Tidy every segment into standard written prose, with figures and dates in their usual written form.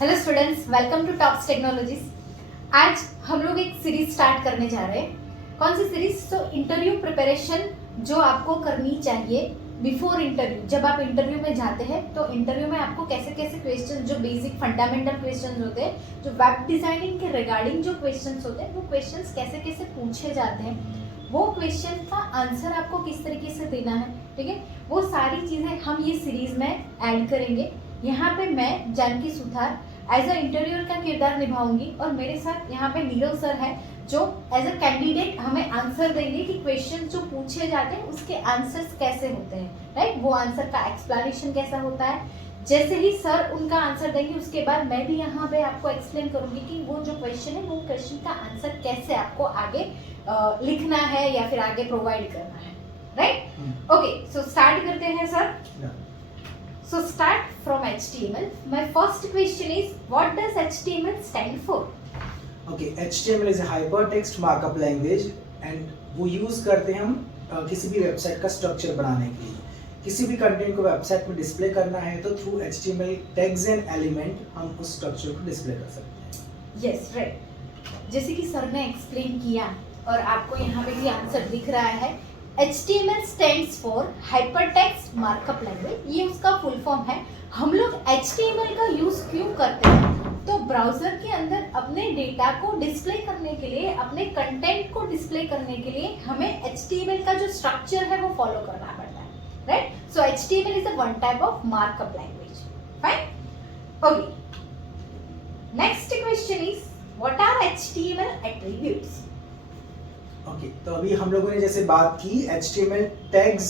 Hello students, welcome to Tops Technologies. आज हम लोग एक सीरीज स्टार्ट करने जा रहे हैं। कौन सी सीरीज? तो इंटरव्यू प्रिपरेशन जो आपको करनी चाहिए बिफोर इंटरव्यू। जब आप इंटरव्यू में जाते हैं तो इंटरव्यू में आपको कैसे कैसे क्वेश्चन, जो बेसिक फंडामेंटल क्वेश्चन होते हैं, जो वेब डिजाइनिंग के रिगार्डिंग जो क्वेश्चन होते हैं, वो क्वेश्चन कैसे कैसे पूछे जाते हैं, वो क्वेश्चन का आंसर आपको किस तरीके से देना है, ठीक है, वो सारी चीज़ें हम ये सीरीज में ऐड करेंगे। यहाँ पे मैं Janki Suthar as a interviewer का किरदार निभाऊंगी और मेरे साथ यहाँ पे नीरव सर है जो एज अ कैंडिडेट हमें आंसर देंगे कि क्वेश्चन जो पूछे जाते हैं उसके आंसर्स कैसे होते हैं, राइट। वो आंसर का एक्सप्लेनेशन कैसा होता है। जैसे ही सर उनका आंसर देंगे उसके बाद मैं भी यहाँ पे आपको एक्सप्लेन करूंगी कि वो जो क्वेश्चन है वो क्वेश्चन का आंसर कैसे आपको आगे लिखना है या फिर आगे प्रोवाइड करना है, राइट। ओके, सो स्टार्ट करते हैं sir. So start from HTML. My first question is, what does HTML stand for? Okay, HTML is a hypertext markup language and वो यूज करते हैं हम किसी भी वेबसाइट का स्ट्रक्चर बनाने के लिए। किसी भी कंटेंट को वेबसाइट में डिस्प्ले करना है तो through HTML tags and element हम उस स्ट्रक्चर को डिस्प्ले कर सकते हैं। Yes, right. जैसे कि सर ने एक्सप्लेन किया और आपको यहाँ पे भी आंसर दिख रहा है। HTML stands for Hypertext Markup Language। ये उसका फुल फॉर्म है। हम लोग HTML का यूज क्यों करते हैं? तो ब्राउजर के अंदर अपने डेटा को डिस्प्ले करने के लिए, अपने कंटेंट को डिस्प्ले करने के लिए हमें HTML का जो स्ट्रक्चर है वो फॉलो करना पड़ता है, right. So HTML is a one type of markup language, fine. Okay, next question is, what are HTML attributes? Okay, तो अभी हम लोगों ने जैसे बात की HTML टैग्स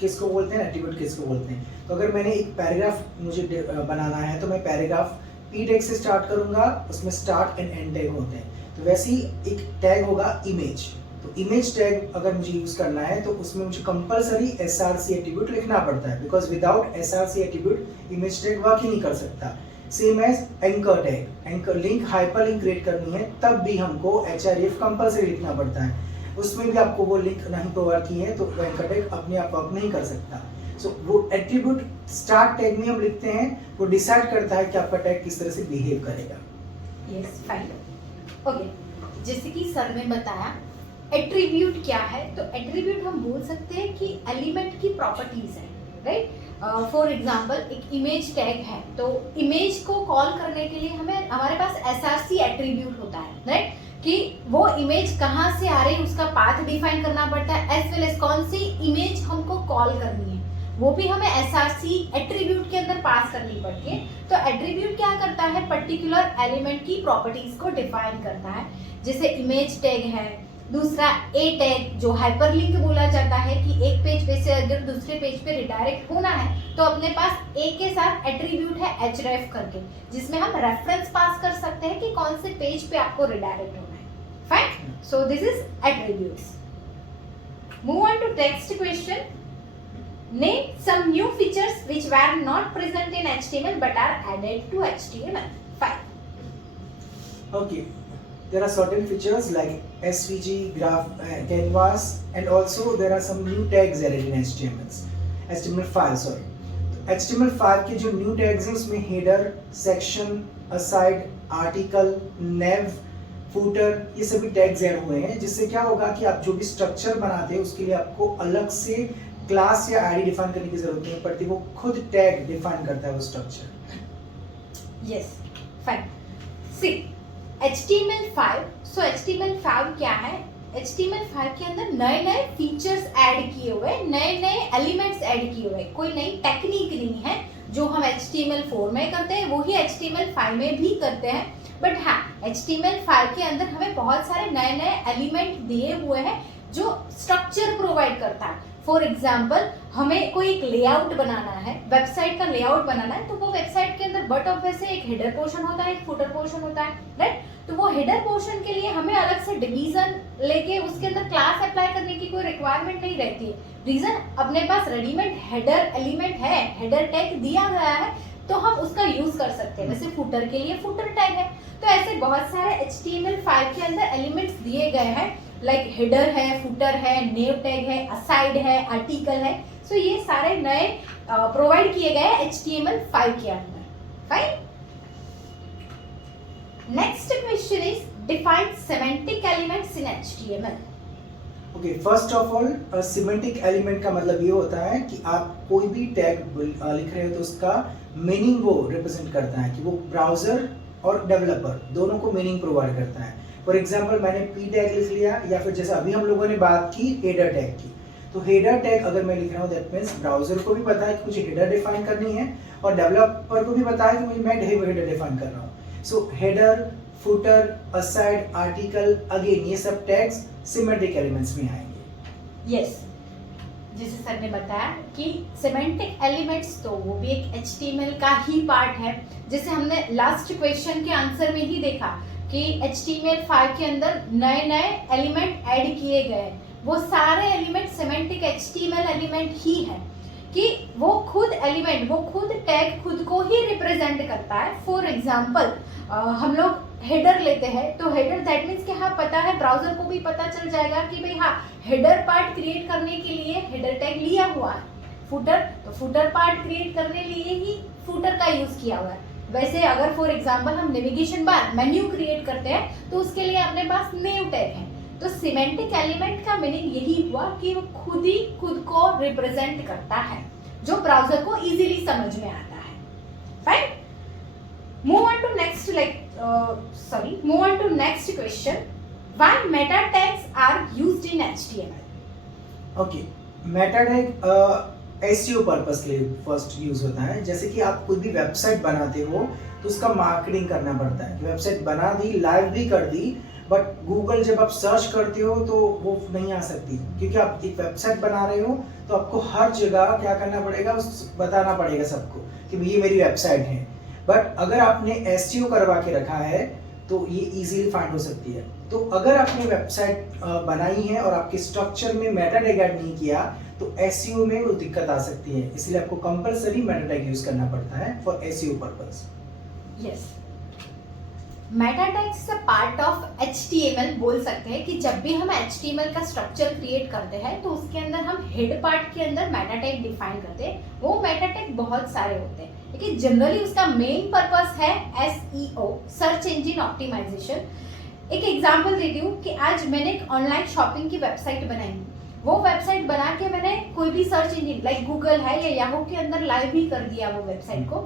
किसको बोलते हैं, एट्रीब्यूट किसको बोलते हैं। तो अगर मैंने एक पैराग्राफ मुझे बनाना है तो मैं पैराग्राफ पी टैग से स्टार्ट करूंगा, उसमें स्टार्ट एंड एंड टैग होते हैं। तो वैसे ही एक टैग होगा इमेज। तो इमेज टैग अगर मुझे यूज करना है तो उसमें मुझे कंपलसरी SRC एट्रीब्यूट लिखना पड़ता है, because without SRC attribute image tag work ही नहीं कर सकता। Same as anchor tag, anchor link, hyperlink create करनी है तब भी हमको href कंपलसरी लिखना पड़ता है। उसमें भी आपको वो लिंक नहीं प्रोवाइड की है तो एंकर टैग अपने आप वर्क नहीं कर सकता। सो वो एट्रीब्यूट स्टार्ट टैग में हम लिखते हैं, वो डिसाइड करता है कि आपका टैग किस तरह से बिहेव करेगा। Yes, fine. ओके, जैसे कि सर ने बताया एट्रीब्यूट क्या है, तो एट्रीब्यूट हम बोल सकते हैं कि एलिमेंट की प्रॉपर्टीज है, राइट। फॉर एग्जांपल एक इमेज टैग है तो इमेज को कॉल करने के लिए हमें हमारे पास SRC एट्रीब्यूट होता है, राइट, कि वो इमेज कहाँ से आ रही है उसका पाथ डिफाइन करना पड़ता है, एज वेल एज कौन सी इमेज हमको कॉल करनी है वो भी हमें SRC एट्रीब्यूट के अंदर पास करनी पड़ती है। तो एट्रीब्यूट क्या करता है, पर्टिकुलर एलिमेंट की प्रॉपर्टीज को डिफाइन करता है। जैसे इमेज टैग है, दूसरा ए टैग जो हाइपरलिंक बोला जाता है कि एक पेज पे से अगर दूसरे पेज पे रिडायरेक्ट होना है तो अपने पास ए के साथ एट्रीब्यूट है href करके, जिसमें हम रेफरेंस पास कर सकते हैं कि कौन से पेज पे आपको रिडायरेक्ट होना है, fine. So this is attributes. Move on to next question. Name some new features which were not present in HTML but are added to HTML. Fine. Okay, there are certain features like SVG, graph, canvas, and also there are some new tags added in HTML5. तो HTML5 के जो new tags हैं उसमें header, section, aside, article, nav, footer, ये सभी tags add हुए हैं, जिससे क्या होगा कि आप जो भी स्ट्रक्चर बनाते हैं उसके लिए आपको अलग से क्लास या आईडी डिफाइन करने की जरूरत नहीं पड़ती, वो खुद टैग डिफाइन करता है वो structure. Yes, fine. See HTML5, so HTML5 क्या है? HTML5 के अंदर नए नए फीचर्स ऐड किए हुए, नए नए एलिमेंट्स ऐड किए हुए, कोई नई टेक्निक नहीं है। जो हम HTML4 में करते हैं वही HTML5 में भी करते हैं, बट हाँ HTML5 के अंदर हमें बहुत सारे नए नए एलिमेंट दिए हुए हैं जो स्ट्रक्चर प्रोवाइड करता है। फॉर एग्जाम्पल, हमें कोई एक लेआउट बनाना है, वेबसाइट का लेआउट बनाना है, तो वो वेबसाइट के अंदर बट ऑफ वैसे एक हेडर पोर्शन होता है, एक फुटर पोर्शन होता है, राइट। तो वो हेडर पोर्शन के लिए हमें अलग से डिवीजन लेके उसके अंदर क्लास अप्लाई करने की कोई रिक्वायरमेंट नहीं रहती है। रीजन, अपने पास रेडीमेड हेडर एलिमेंट है, हेडर टैग दिया गया है तो हम उसका यूज कर सकते हैं। वैसे फुटर के लिए फुटर टैग है। तो ऐसे बहुत सारे HTML5 के अंदर एलिमेंट्स दिए गए हैं, लाइक हेडर है, फुटर है, नेव टैग है, असाइड है, आर्टिकल है। सो ये सारे नए प्रोवाइड किए गए HTML5 के अंदर, fine. question is define semantic elements in HTML. Okay, first of all semantic element का मतलब ये होता है कि आप कोई भी टैग लिख रहे हो तो उसका मीनिंग वो रिप्रेजेंट करता है, कि वो ब्राउजर और डेवलपर दोनों को मीनिंग प्रोवाइड करता है। फॉर एग्जांपल मैंने पी टैग लिख लिया, या फिर जैसे अभी हम लोगों ने बात की हेडर टैग की, तो हेडर टैग अगर मैं लिख रहा हूँ दैट मीन्स ब्राउजर को भी पता है कि मुझे हेडर डिफाइन करनी है और डेवलपर को भी पता है कि मैं हेडर डिफाइन कर रहा हूँ। So header, footer, aside, article, again ये सब टैग्स सिमेंटिक एलिमेंट्स में आएंगे। यस, जैसे सर ने बताया कि सिमेंटिक एलिमेंट्स तो वो भी एक HTML का ही पार्ट है। जैसे हमने लास्ट क्वेश्चन के आंसर में ही देखा कि HTML5 के अंदर नए नए एलिमेंट ऐड किए गए, वो सारे एलिमेंट सिमेंटिक HTML एलिमेंट ही है, कि वो खुद एलिमेंट, वो खुद टैग खुद को ही रिप्रेजेंट करता है। फॉर एग्जाम्पल हम लोग हेडर लेते हैं, तो हेडर दैट मीन्स कि हाँ पता है, ब्राउजर को भी पता चल जाएगा कि भाई हाँ हेडर पार्ट क्रिएट करने के लिए हेडर टैग लिया हुआ है। फुटर, तो फुटर पार्ट क्रिएट करने लिए ही फुटर का यूज किया हुआ है। वैसे अगर फॉर एग्जाम्पल हम नेविगेशन बार मेन्यू क्रिएट करते हैं तो उसके लिए अपने पास नेव टैग है। तो सिमेंटिक एलिमेंट का मीनिंग यही हुआ कि वो खुद ही खुद को रिप्रेजेंट करता है, जो ब्राउजर को इजीली समझ में आता है। Fine, move on to next question, why meta tags are used in HTML? Okay, meta tag SEO purpose के लिए फर्स्ट यूज होता है। जैसे कि आप कोई भी वेबसाइट बनाते हो तो उसका मार्केटिंग करना पड़ता है, कि वेबसाइट बना दी, लाइव भी कर दी, बट गूगल जब आप सर्च करते हो तो वो नहीं आ सकती, क्योंकि आप एक वेबसाइट बना रहे हो तो आपको हर जगह क्या करना पड़ेगा, बताना पड़ेगा सबको कि ये मेरी वेबसाइट है। बट अगर आपने एसईओ करवा के रखा है तो ये इजीली फाइंड हो सकती है। तो अगर आपने वेबसाइट बनाई है और आपके स्ट्रक्चर में मेटा टैग ऐड नहीं किया तो एसईओ में वो दिक्कत आ सकती है, इसलिए आपको कंपलसरी मेटा टैग यूज करना पड़ता है for SEO purpose. Yes, Meta tags is a part of HTML बोल सकते हैं, कि जब भी हम HTML का स्ट्रक्चर क्रिएट करते हैं तो उसके अंदर हम हेड पार्ट के अंदर मेटा टैग डिफाइन करते हैं। वो मेटा टैग बहुत सारे होते हैं, लेकिन जनरली उसका मेन पर्पस है SEO, सर्च इंजन ऑप्टिमाइजेशन। एक एग्जांपल देती हूँ कि आज मैंने एक ऑनलाइन शॉपिंग की वेबसाइट बनाई। वो वेबसाइट बना के मैंने कोई भी सर्च इंजन लाइक गूगल है या याहू के अंदर लाइव भी कर दिया वो वेबसाइट को,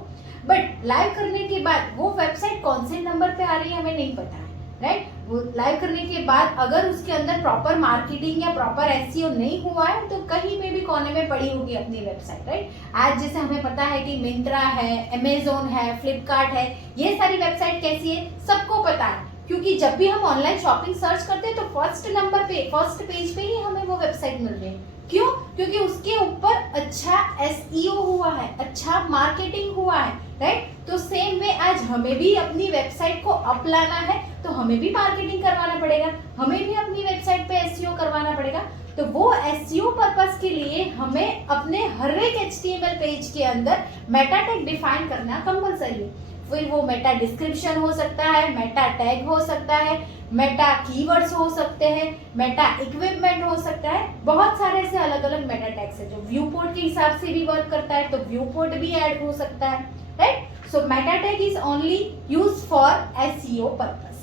बट लाइव करने के बाद वो वेबसाइट कौन से नंबर पे आ रही है हमें नहीं पता है, राइट। वो लाइव करने के बाद अगर उसके अंदर प्रॉपर मार्केटिंग या प्रॉपर SEO नहीं हुआ है तो कहीं में भी कोने में पड़ी होगी अपनी वेबसाइट, राइट। आज जैसे हमें पता है कि मिंत्रा है, अमेजोन है, फ्लिपकार्ट है, ये सारी वेबसाइट कैसी है सबको पता है, क्योंकि जब भी हम ऑनलाइन शॉपिंग सर्च करते हैं तो फर्स्ट नंबर पे, फर्स्ट पेज पे ही हमें वो वेबसाइट मिल रही है। क्यों? क्योंकि उसके ऊपर अच्छा SEO हुआ है, अच्छा मार्केटिंग हुआ है, राइट। तो सेम वे आज हमें भी अपनी वेबसाइट को अप लाना है तो हमें भी मार्केटिंग करवाना पड़ेगा, हमें भी अपनी वेबसाइट पे SEO करवाना पड़ेगा। तो वो SEO पर्पस के लिए हमें अपने हर एक HTML पेज के अंदर मेटा टैग डिफाइन करना कंपलसरी है। फिर वो मेटा डिस्क्रिप्शन हो सकता है, मेटा टैग हो सकता है, मेटा कीवर्ड्स हो सकते हैं, मेटा इक्विपमेंट हो सकता है, बहुत सारे ऐसे अलग अलग मेटा टैग्स है जो व्यू पोर्ट के हिसाब से भी वर्क करता है, तो व्यू पोर्ट भी ऐड हो सकता है, right. So Meta tag is only used for SEO purpose.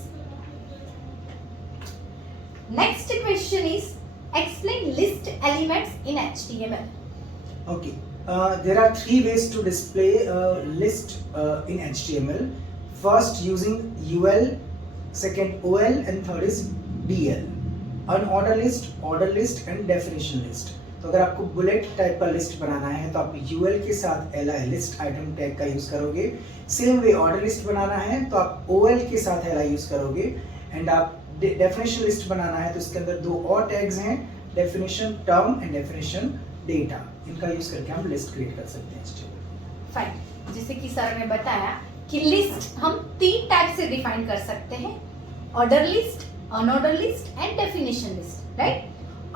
Next question is explain list elements in HTML. Okay, there are three ways to display a list in HTML. First, using UL, second OL, and third is DL. Unordered list, order list, and definition list. तो अगर आपको bullet type का list बनाना है तो आप UL के साथ LI list item tag का यूज करोगे। सेम वे ऑर्डर लिस्ट बनाना है तो आप OL के साथ LI यूज करोगे। एंड आप डेफिनेशन लिस्ट बनाना है तो इसके अंदर दो और टैग्स हैं, definition term and definition data, इनका यूज करके हम लिस्ट क्रिएट कर सकते हैं HTML। फाइन, जैसे कि सर ने बताया कि लिस्ट हम 3 टाइप से डिफाइन कर सकते हैं, order list, unorder list and definition list, right.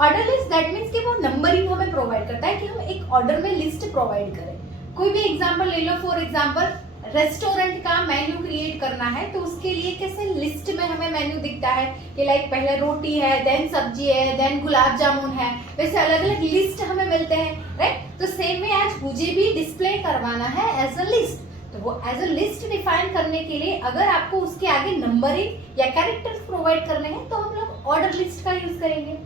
Order list that means कि वो नंबरिंग हमें प्रोवाइड करता है कि हम एक ऑर्डर में लिस्ट प्रोवाइड करें। कोई भी एग्जांपल ले लो, फॉर एग्जांपल रेस्टोरेंट का मेन्यू क्रिएट करना है तो उसके लिए कैसे लिस्ट में हमें मेन्यू दिखता है कि लाइक पहले रोटी है, देन सब्जी है, देन गुलाब जामुन है, वैसे अलग अलग लिस्ट हमें मिलते हैं, राइट। तो सेम में आज मुझे भी डिस्प्ले करवाना है एज अ लिस्ट, तो वो एज अ लिस्ट डिफाइन करने के लिए अगर आपको उसके आगे नंबरिंग या कैरेक्टर्स प्रोवाइड करने हैं तो हम लोग ऑर्डर लिस्ट का यूज करेंगे।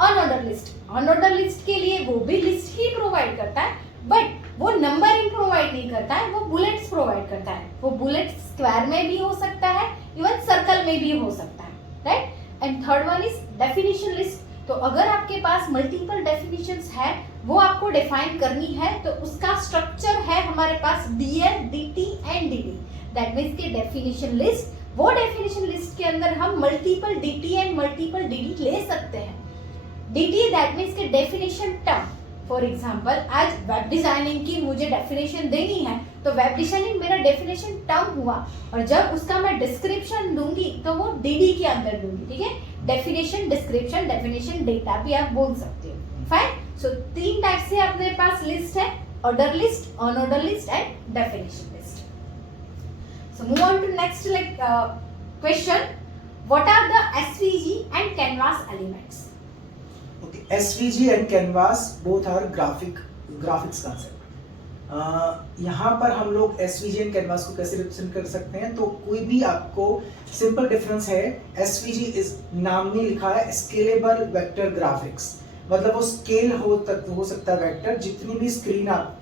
अनऑर्डर लिस्ट के लिए वो भी लिस्ट ही प्रोवाइड करता है, बट वो नंबरिंग प्रोवाइड नहीं करता है, वो बुलेट्स प्रोवाइड करता है। वो बुलेट स्क्वायर में भी हो सकता है, इवन सर्कल में भी हो सकता है, right. And third one is definition list. तो अगर आपके पास मल्टीपल डेफिनेशंस है, वो आपको डिफाइन करनी है, तो उसका स्ट्रक्चर है हमारे पास DL, DT and DD। That means के डेफिनेशन लिस्ट, वो डेफिनेशन लिस्ट के अंदर हम multiple DT and multiple DD ले सकते हैं। DT दैट मीन्स के डेफिनेशन टर्म। फॉर एग्जाम्पल आज वेब डिजाइनिंग की मुझे डेफिनेशन देनी है, तो वेब डिजाइनिंग मेरा डेफिनेशन टर्म हुआ, और जब उसका मैं डिस्क्रिप्शन दूंगी तो वो DD के अंदर दूंगी, ठीक है। डेफिनेशन, डिस्क्रिप्शन, डेफिनेशन, डेटा भी आप बोल सकते हो, फाइन। सो 3 टाइप से अपने पास लिस्ट है, order list, unorder list and definition list. So move on to next question, what are the SVG and canvas elements? Okay, SVG and Canvas both are graphics concept। यहाँ पर हम लोग SVG and Canvas को कैसे represent कर सकते हैं? तो कोई भी आपको सिंपल डिफरेंस है। SVG इस नाम में लिखा है स्केलेबल वेक्टर ग्राफिक्स, मतलब वो स्केल हो सकता है वेक्टर, जितनी भी स्क्रीन आप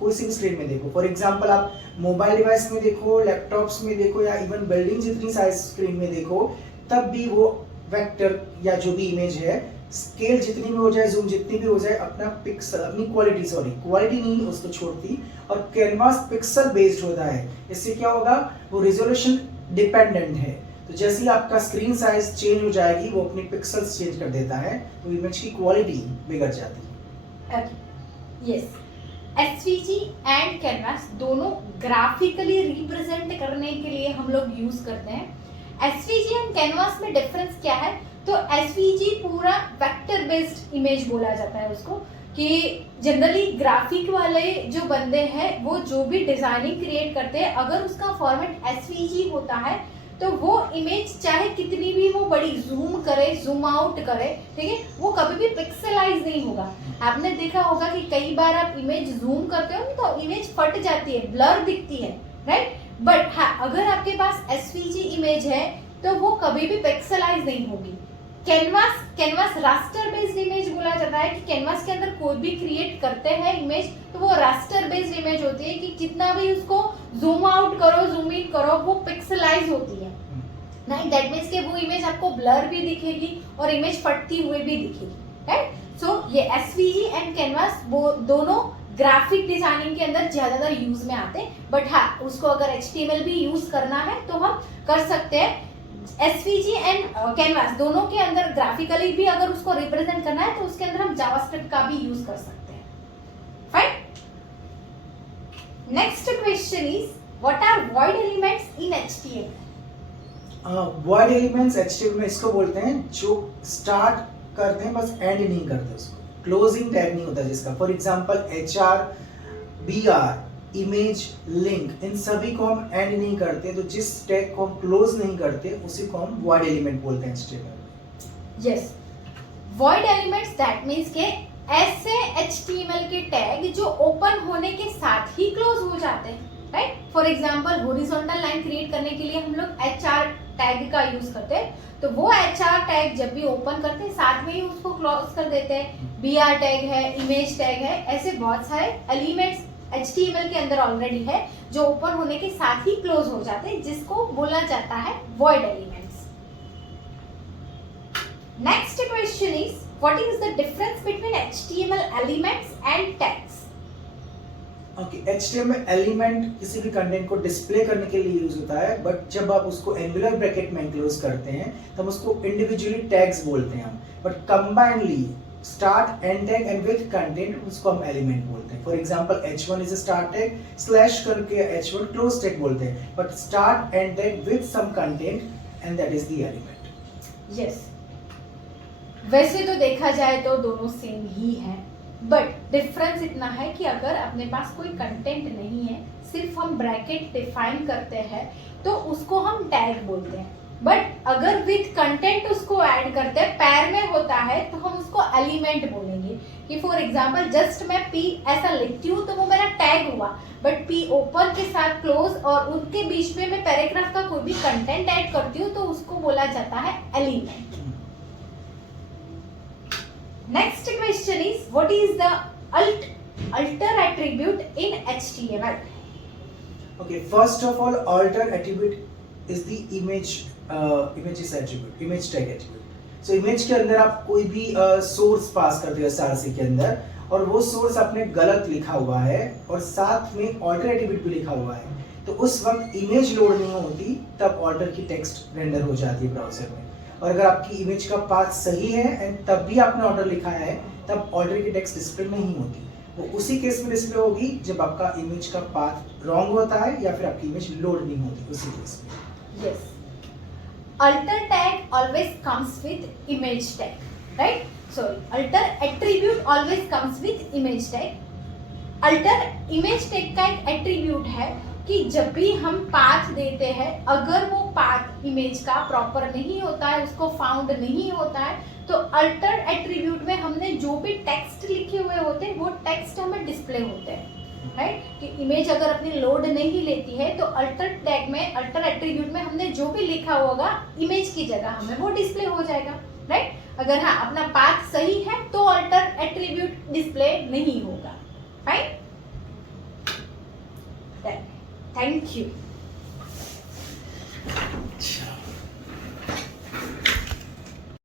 कोई सी स्क्रीन में देखो। फॉर एग्जांपल आप मोबाइल डिवाइस में देखो, लैपटॉप्स में देखो, या इवन बिल्डिंग जितनी साइज स्क्रीन में देखो, तब भी वो वेक्टर या जो भी इमेज है, स्केल जितनी भी हो जाए, जूम जितनी भी हो जाए, अपना पिक्सल, अपनी क्वालिटी नहीं उसको छोड़ती। और कैनवास पिक्सल बेस्ड होता है, इससे क्या होगा, वो रिजोल्यूशन डिपेंडेंट है। तो जैसे ही आपका स्क्रीन साइज चेंज हो जाएगी, वो अपनी पिक्सल्स चेंज कर देता है, तो इमेज की क्वालिटी बिगड़ जाती है। यस, SVG एंड कैनवास दोनों ग्राफिकली रिप्रेजेंट करने के लिए हम लोग यूज करते हैं। SVG एंड कैनवास में डिफरेंस क्या है? तो SVG पूरा वेक्टर बेस्ड इमेज बोला जाता है उसको, कि जनरली ग्राफिक वाले जो बंदे हैं, वो जो भी डिजाइनिंग क्रिएट करते हैं, अगर उसका फॉर्मेट SVG होता है तो वो इमेज चाहे कितनी भी वो बड़ी जूम करे, जूम आउट करे, ठीक है, वो कभी भी पिक्सेलाइज नहीं होगा। आपने देखा होगा कि कई बार आप इमेज जूम करते हो तो इमेज फट जाती है, ब्लर दिखती है, राइट। बट हाँ, अगर आपके पास SVG इमेज है तो वो कभी भी पिक्सेलाइज नहीं होगी। कैनवास रास्टर बेस्ड इमेज बोला जाता है, कि कैनवास के अंदर कोई भी क्रिएट करते हैं इमेज, तो वो रास्टर बेस्ड इमेज होती है, कि जितना भी उसको जूम आउट करो, जूम इन करो, वो पिक्सेलाइज होती है, राइट। दैट मीन्स के वो इमेज आपको ब्लर भी दिखेगी और इमेज फटती हुई भी दिखेगी, राइट। सो ये SVG एंड कैनवास वो दोनों ग्राफिक डिजाइनिंग के अंदर ज्यादातर यूज में आते हैं, बट हाँ, उसको अगर HTML भी यूज करना है तो हम कर सकते हैं। SVG एंड कैनवास दोनों के अंदर ग्राफिकली भी अगर उसको रिप्रेजेंट करना है तो उसके अंदर हम जावास्क्रिप्ट का भी यूज कर सकते हैं, fine. Next question is, what are void elements in HTML? Void elements HTML में इसको बोलते हैं जो स्टार्ट करते हैं बस एंड नहीं करते, उसको क्लोजिंग टैग नहीं होता जिसका। For example HR, BR, image, link, इन सभी को हम एंड नहीं करते, तो जिस टैग को हम क्लोज नहीं करते उसी को हम वॉइड एलिमेंट बोलते हैं HTML। Yes, void elements that means के ऐसे HTML के टैग जो ओपन होने के साथ ही क्लोज हो जाते हैं, right. For example horizontal line create करने के लिए हम लोग HR टैग का यूज करते हैं, तो वो HR टैग जब भी ओपन करते हैं साथ में ही उसको क्लोज कर देते हैं। BR टैग है, इमेज टैग है, ऐसे बहुत सारे एलिमेंट्स HTML के अंदर ऑलरेडी है जो ओपन होने के साथ ही क्लोज हो जाते हैं, जिसको बोला जाता है void elements. Next question is, what is the difference between HTML elements and tags? Okay, HTML element किसी भी कंटेंट को डिस्प्ले करने के लिए यूज होता है, बट जब आप उसको एंगुलर ब्रैकेट में एंक्लोज करते हैं तब उसको इंडिविजुअली टैग्स बोलते हैं हम, but combinely start and tag end with content उसको हम एलिमेंट बोलते हैं। For example H1 is a start tag, slash करके H1 क्लोज टैग बोलते हैं, but start and tag with some content and that is the element. Yes, वैसे तो देखा जाए तो दोनों सेम ही है, बट डिफरेंस इतना है कि अगर अपने पास कोई कंटेंट नहीं है, सिर्फ हम ब्रैकेट डिफाइन करते हैं, तो उसको हम टैग बोलते हैं, बट अगर विथ कंटेंट उसको ऐड करते हैं, पैर में होता है, तो हम उसको एलिमेंट बोलेंगे। कि फॉर एग्जाम्पल जस्ट मैं पी ऐसा लिखती हूँ तो वो मेरा टैग हुआ, बट पी ओपन के साथ क्लोज और उनके बीच में मैं पैराग्राफ का कोई भी कंटेंट ऐड करती हूँ तो उसको बोला जाता है element. Next question is what is the alter attribute in HTML? Okay, first of all, alter attribute is the images attribute, image tag attribute. So image के अंदर आप कोई भी सोर्स पास करते हो src के अंदर, और वो सोर्स आपने गलत लिखा हुआ है और साथ में ऑल्टर एट्रीब्यूट भी लिखा हुआ है, तो उस वक्त इमेज लोड नहीं होती, तब ऑल्टर की टेक्स्ट रेंडर हो जाती है ब्राउजर में। और अगर आपकी इमेज का पाथ सही है एंड तब भी आपने ऑल्टर लिखा है, तब ऑल्टर की टेक्स्ट डिस्प्ले नहीं होती। वो उसी केस में डिस्प्ले होगी जब आपका इमेज का पाथ रॉन्ग होता है या फिर आपकी इमेज लोड नहीं होती, उसी केस में। Yes. Alter tag always comes with image tag, right? Sorry, alter attribute always comes with image tag. Alter image tag का एक attribute है कि जब भी हम पाथ देते हैं, अगर वो पाथ इमेज का प्रॉपर नहीं होता है, उसको फाउंड नहीं होता है, तो अल्टर एट्रीब्यूट में हमने जो भी टेक्स्ट लिखे हुए होते हैं वो टेक्स्ट हमें डिस्प्ले होते हैं, राइट? कि इमेज अगर अपनी लोड नहीं लेती है तो अल्टर टैग में, अल्टर एट्रीब्यूट में हमने जो भी लिखा होगा इमेज की जगह हमें वो डिस्प्ले हो जाएगा, राइट? अगर हाँ अपना पाथ सही है तो अल्टर एट्रीब्यूट डिस्प्ले नहीं होगा, राइट? Thank you.